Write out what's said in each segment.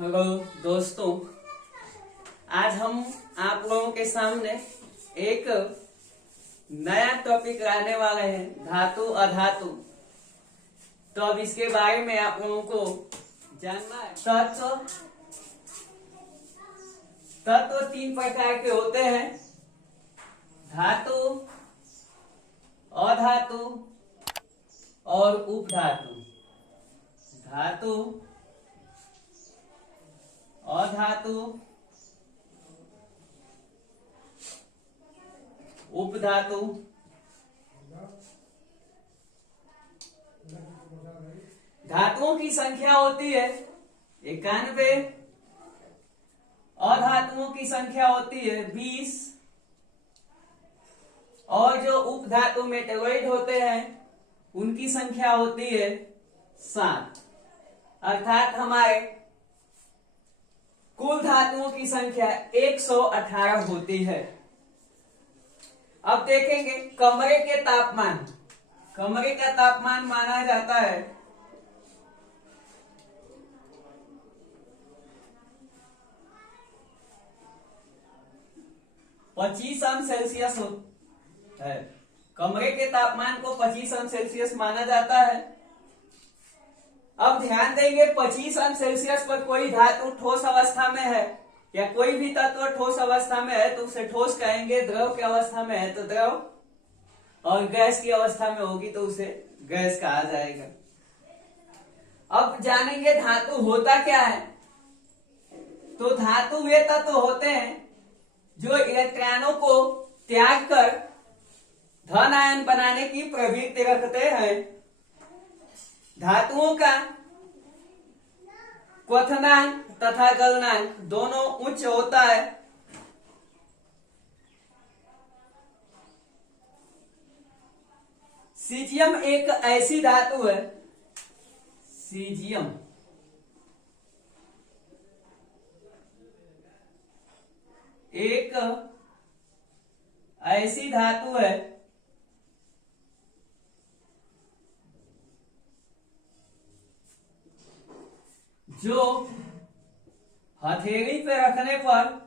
Hello दोस्तों, आज हम आप लोगों के सामने एक नया टॉपिक लाने वाले हैं, धातु अधातु। तो अब इसके बारे में आप लोगों को जानना है। तत्व तीन प्रकार के होते हैं: धातु, अधातु और उपधातु। धातु, अधातु, उपधातु। धातुओं की संख्या होती है 91, अधातुओं की संख्या होती है 20 और जो उपधातु मेटेलॉइड होते हैं उनकी संख्या होती है 7। अर्थात हमारे कुल धातुओं की संख्या 118 होती है। अब देखेंगे कमरे के तापमान। कमरे का तापमान माना जाता है 25 अंश सेल्सियस है। कमरे के तापमान को 25 अंश सेल्सियस माना जाता है। अब ध्यान देंगे 25 अंश सेल्सियस पर कोई धातु ठोस अवस्था में है या कोई भी तत्व ठोस अवस्था में है तो उसे ठोस कहेंगे। द्रव की अवस्था में है तो द्रव, और गैस की अवस्था में होगी तो उसे गैस कहा जाएगा। अब जानेंगे धातु होता क्या है। तो धातु वे तत्व होते हैं जो इलेक्ट्रॉनों को त्याग कर धन आयन बनाने की प्रवृत्ति रखते हैं। धातुओं का क्वथनांक तथा गलनांक दोनों उच्च होता है। सीजियम एक ऐसी धातु है, सीजियम एक ऐसी धातु है जो हथेली पे रखने पर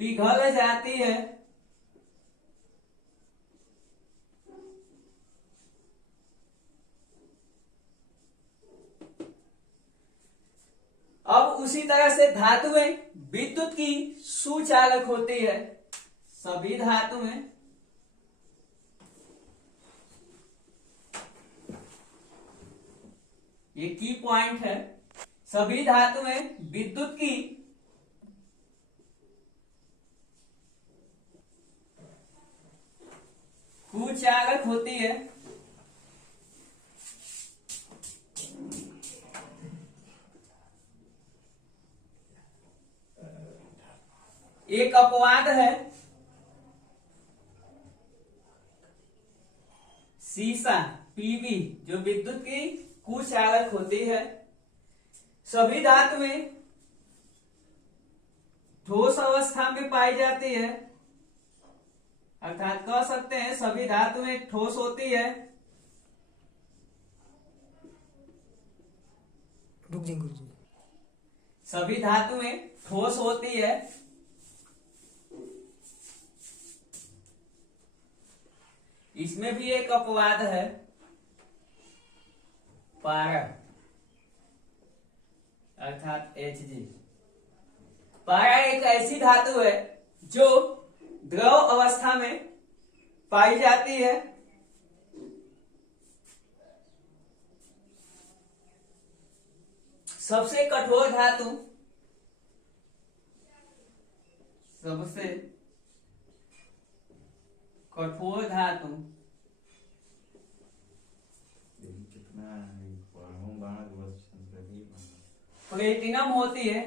पिघल जाती है। अब उसी तरह से धातुएं विद्युत की सुचालक होती है। सभी धातुएं ये की पॉइंट है, सभी धातुएं विद्युत की कुचालक होती है। एक अपवाद है सीसा, पीबी, जो विद्युत की कुचालक होती है। सभी धातुएं ठोस अवस्था में पाई जाती है, अर्थात कह सकते हैं सभी धातुएं ठोस होती है। सभी धातुएं ठोस होती है। इसमें भी एक अपवाद है, पारा अर्थात Hg। पारा एक ऐसी धातु है जो द्रव अवस्था में पाई जाती है। सबसे कठोर धातु, सबसे कठोर धातु प्लेटिनम होती है।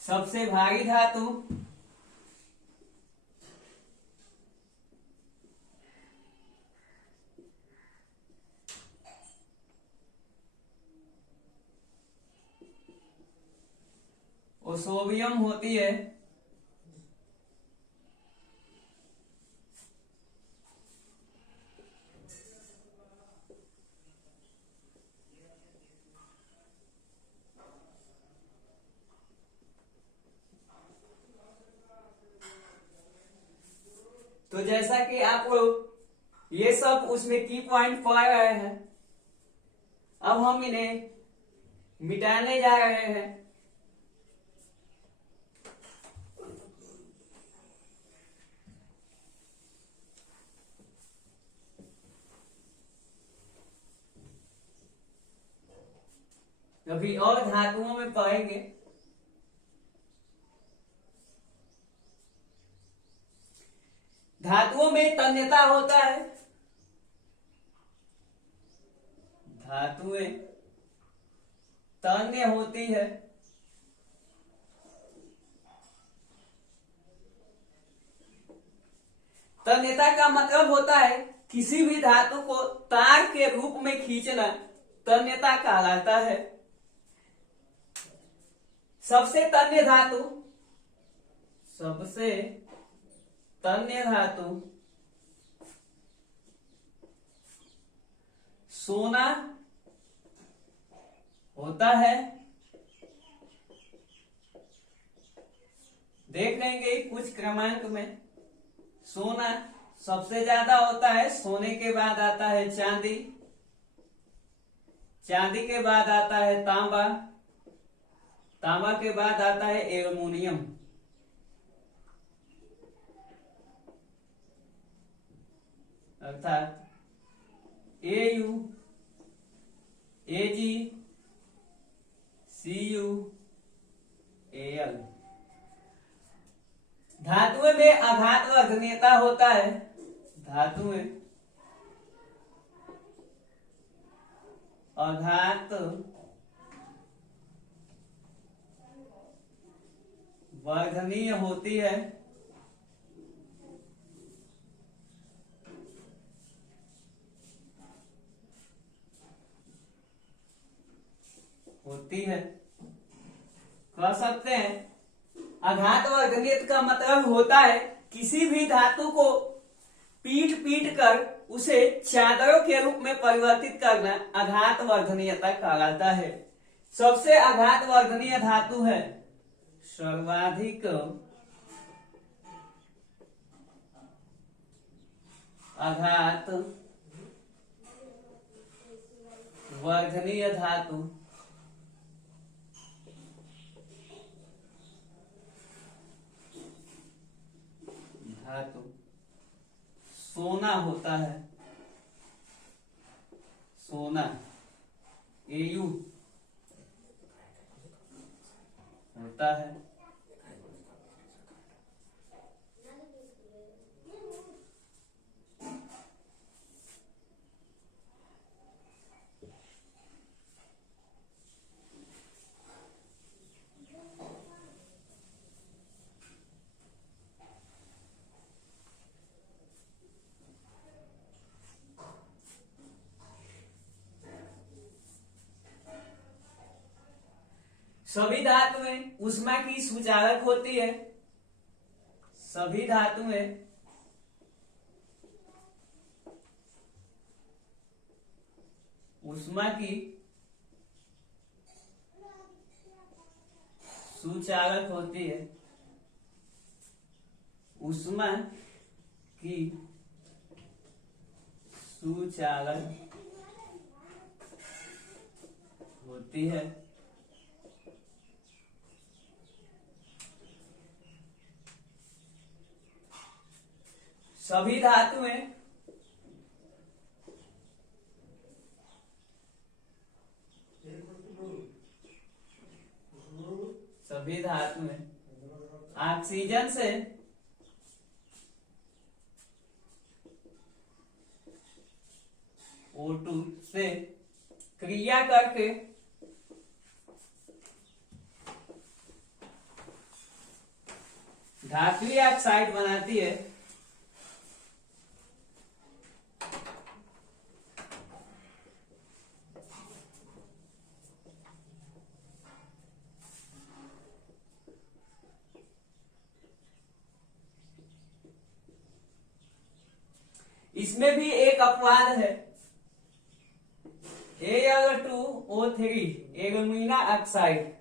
सबसे भारी धातु सोडियम होती है तो जैसा कि आप ये सब उसमें की पॉइंट पा रहे हैं, अब हम इन्हें मिटाने जा रहे हैं। कभी और धातुओं में पढ़ेंगे। धातुओं में तन्यता होता है, धातुएं तन्य होती है। तन्यता का मतलब होता है किसी भी धातु को तार के रूप में खींचना तन्यता कहलाता है। सबसे तन्य धातु सोना होता है। देख लेंगे कुछ क्रमांक में सोना सबसे ज्यादा होता है। सोने के बाद आता है चांदी, चांदी के बाद आता है तांबा, तांबा के बाद आता है एल्युमिनियम। अर्थात Au, Ag, Cu, Al। धातुएं में आघात वर्धनीयता होता है। धातुएं आघात वर्धनीय होती है। कह सकते हैं आघात वर्धनीयता का मतलब होता है किसी भी धातु को पीट पीट कर उसे चादरों के रूप में परिवर्तित करना आघात वर्धनीयता कहलाता है। सबसे आघात वर्धनीय धातु है सर्वाधिक आघात वर्धनीय धातु सोना होता है। सोना Au होता है। सभी धातुएं ऊष्मा की सुचालक होती है। सभी धातुएं ऊष्मा की सुचालक होती है। ऊष्मा की सुचालक होती है। सभी धातुएं ऑक्सीजन से O2 से क्रिया करके धात्विक ऑक्साइड बनाती है। इसमें भी एक अपवाद है, Al2O3 एल्यूमिना ऑक्साइड।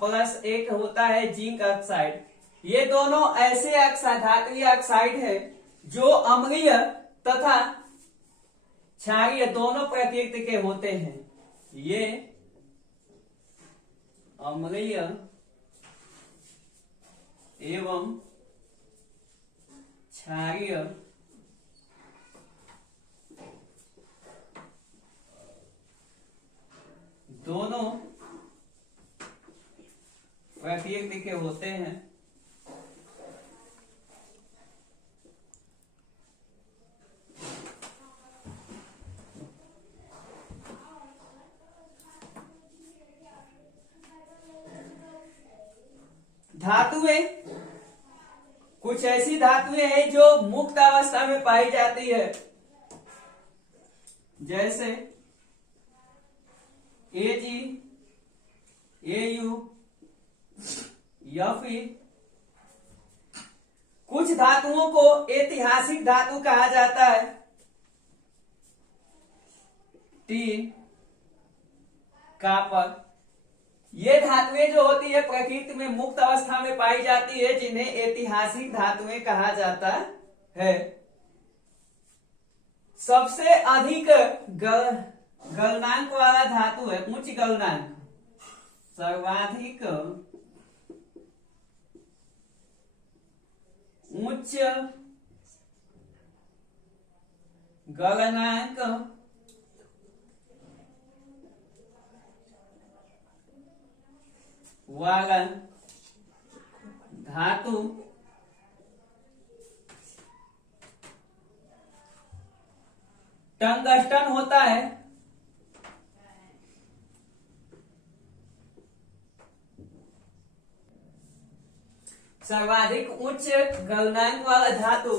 प्लस एक होता है जिंक ऑक्साइड। ये दोनों ऐसे धातुीय ऑक्साइड है जो अम्लीय तथा क्षारीय दोनों प्रकृति के होते हैं। ये अम्लीय एवं क्षारीय दोनों प्रकृति के होते हैं। धातुएं कुछ ऐसी धातुएं हैं जो मुक्त अवस्था में पाई जाती है, जैसे Ag, Au या फिर कुछ धातुओं को ऐतिहासिक धातु कहा जाता है। टीन, कॉपर, ये धातुएं जो होती है प्रकृति में मुक्त अवस्था में पाई जाती है, जिन्हें ऐतिहासिक धातुएं कहा जाता है। सबसे अधिक गलनांक वाला धातु है उच्च गलनांक, सर्वाधिक उच्च गलनांक वाला धातु टंगस्टन होता है। सर्वाधिक उच्च गलनांक वाला धातु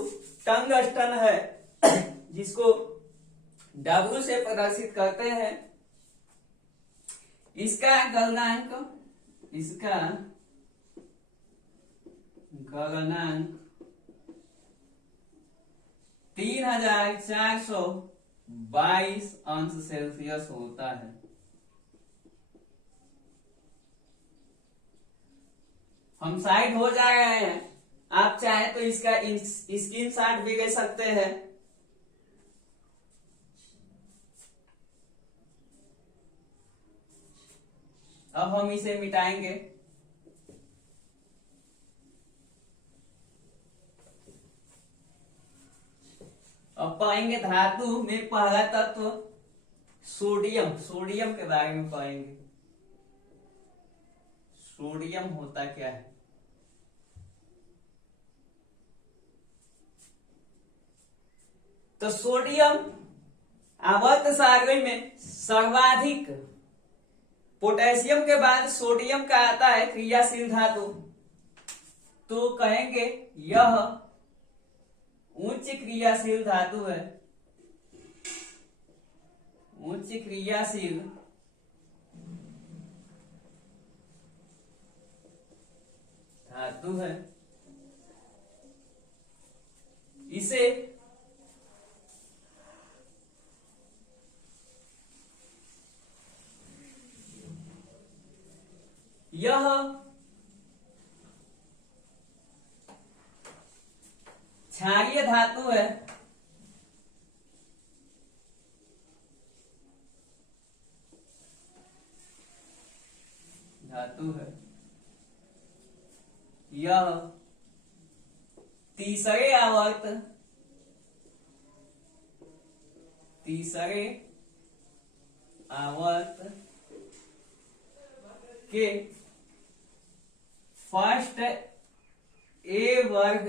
टंगस्टन है, जिसको W से प्रदर्शित करते हैं। इसका गलनांक 3422 अंश सेल्सियस होता है। हम साइड हो जा रहे हैं, आप चाहे तो इसका स्क्रीनशॉट भी ले सकते हैं। अब हम इसे मिटाएंगे। अब पाएंगे धातु में पहला तत्व सोडियम। सोडियम के बारे में पाएंगे। सोडियम होता क्या है? तो सोडियम आवर्त सारणी में सर्वाधिक, पोटेशियम के बाद सोडियम का आता है क्रियाशील धातु, तो कहेंगे यह उच्च क्रियाशील धातु है। उच्च क्रियाशील धातु है। इसे यह क्षारीय धातु है। यह तीसरे आवर्त के फर्स्ट ए वर्ग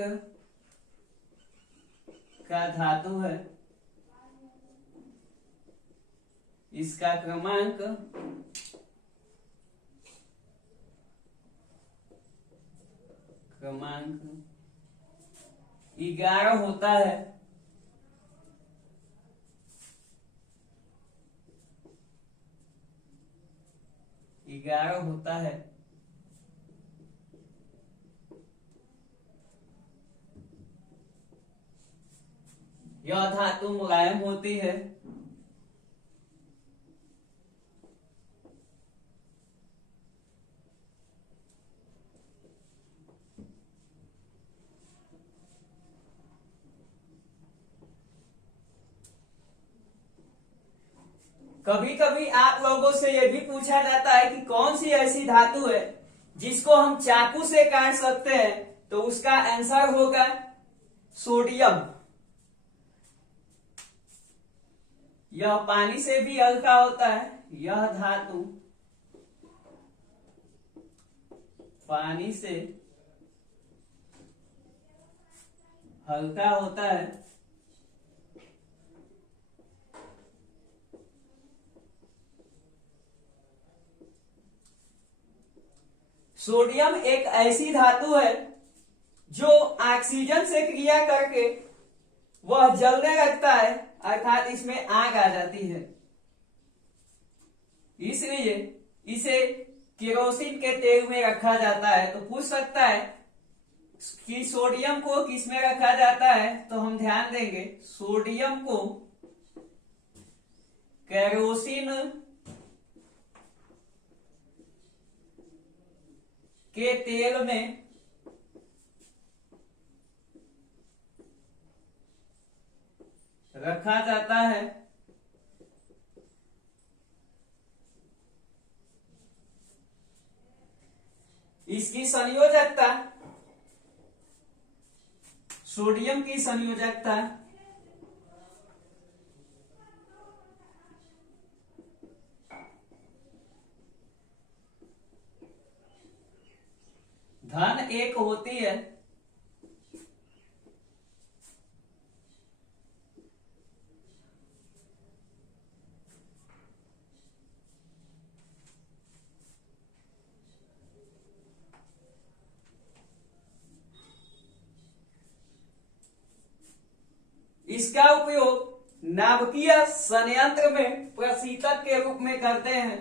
का धातु है। इसका क्रमांक क्रमांक 11 होता है। यह धातु मुलायम होती है। कभी कभी आप लोगों से यह भी पूछा जाता है कि कौन सी ऐसी धातु है जिसको हम चाकू से काट सकते हैं, तो उसका आंसर होगा सोडियम। यह पानी से भी हल्का होता है। यह धातु पानी से हल्का होता है। सोडियम एक ऐसी धातु है जो ऑक्सीजन से क्रिया करके वह जलने लगता है, अर्थात इसमें आग आ जाती है। इसलिए इसे केरोसिन के तेल में रखा जाता है। तो पूछ सकता है कि सोडियम को किस में रखा जाता है, तो हम ध्यान देंगे सोडियम को केरोसिन के तेल में रखा जाता है। इसकी संयोजकता, सोडियम की संयोजकता (1) होती है। इसका उपयोग नाभिकीय संयंत्र में प्रशीतक के रूप में करते हैं।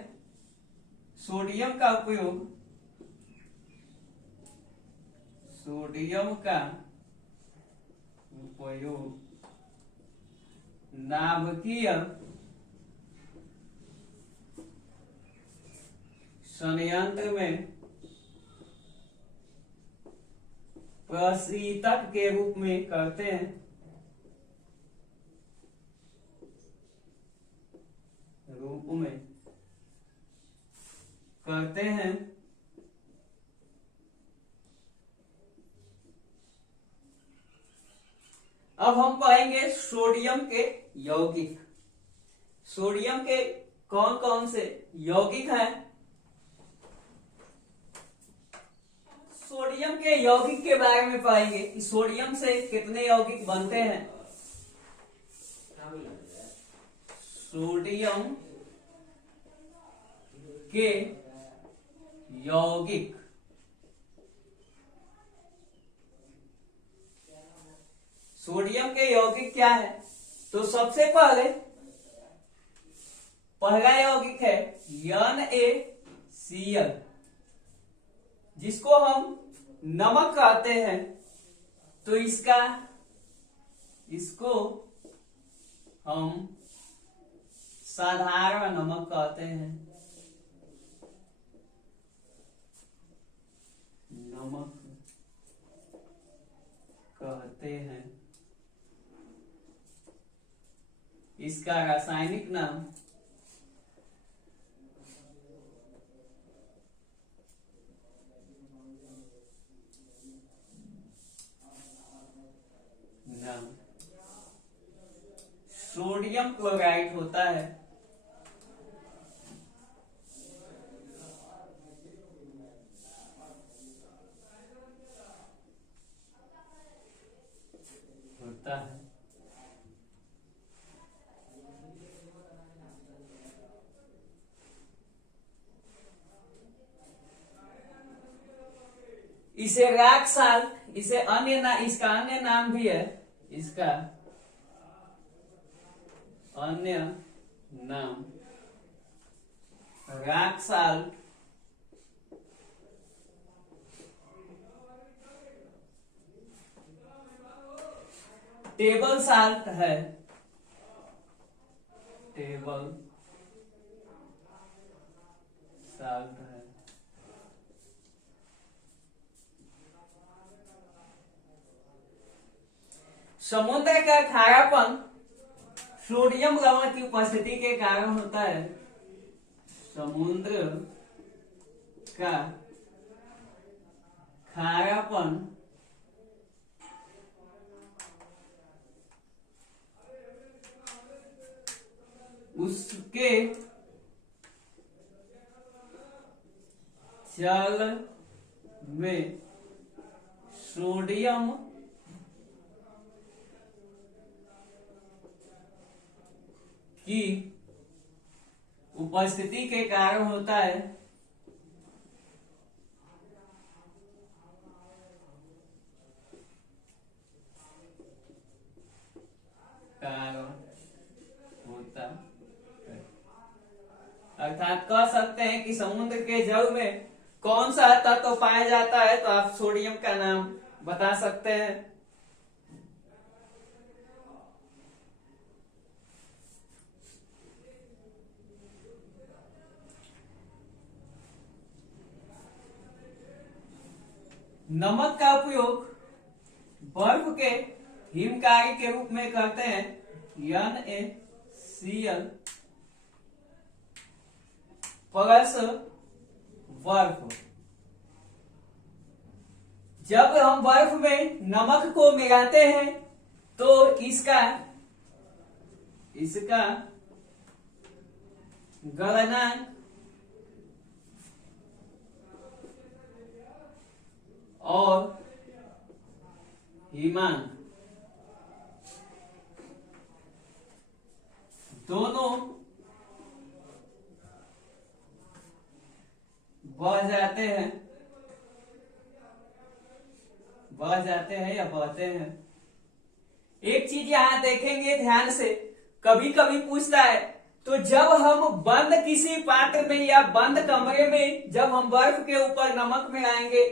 सोडियम का उपयोग नाभिकीय संयंत्र में प्रशीतक के रूप में करते हैं। अब हम पढ़ेंगे सोडियम के यौगिक। सोडियम के कौन कौन से यौगिक हैं? सोडियम के यौगिक के बारे में पढ़ेंगे कि सोडियम से कितने यौगिक बनते हैं। सोडियम के यौगिक सोडियम के यौगिक क्या है? तो सबसे पहले पहला यौगिक है NaCl, जिसको हम नमक कहते हैं। तो इसको हम साधारण नमक कहते हैं। इसका रासायनिक नाम सोडियम क्लोराइड होता है। इसे रॉक साल्ट, इसे इसका अन्य नाम भी है, इसका अन्य नाम रॉक साल्ट, टेबल साल्ट है, टेबल साल्ट है। समुद्र का खारापन सोडियम लवण की उपस्थिति के कारण होता है। समुद्र का खारापन उसके जल में सोडियम की उपस्थिति के कारण होता है। कारण होता है, अर्थात कह सकते हैं कि समुद्र के जल में कौन सा तत्व पाया जाता है, तो आप सोडियम का नाम बता सकते हैं। नमक का उपयोग बर्फ के हिमकारी के रूप में करते हैं, NaCl प्लस बर्फ। जब हम बर्फ में नमक को मिलाते हैं तो इसका गलनांक और हिमांक दोनों बढ़ जाते हैं या बढ़ते हैं। एक चीज यहां देखेंगे ध्यान से, कभी कभी पूछता है, तो जब हम बंद किसी पात्र में या बंद कमरे में जब हम बर्फ के ऊपर नमक मिलाएंगे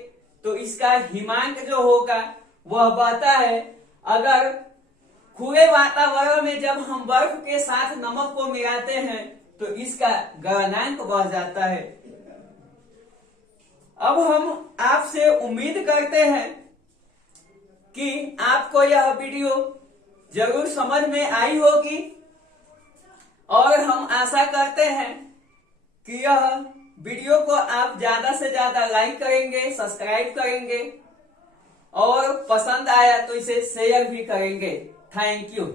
तो इसका हिमांक जो होगा वह बढ़ता है। अगर खुले वातावरण में जब हम बर्फ के साथ नमक को मिलाते हैं तो इसका गलनांक बढ़ जाता है। अब हम आपसे उम्मीद करते हैं कि आपको यह वीडियो जरूर समझ में आई होगी और हम आशा करते हैं कि यह वीडियो को आप ज्यादा से ज्यादा लाइक करेंगे, सब्सक्राइब करेंगे और पसंद आया तो इसे शेयर भी करेंगे। Thank you.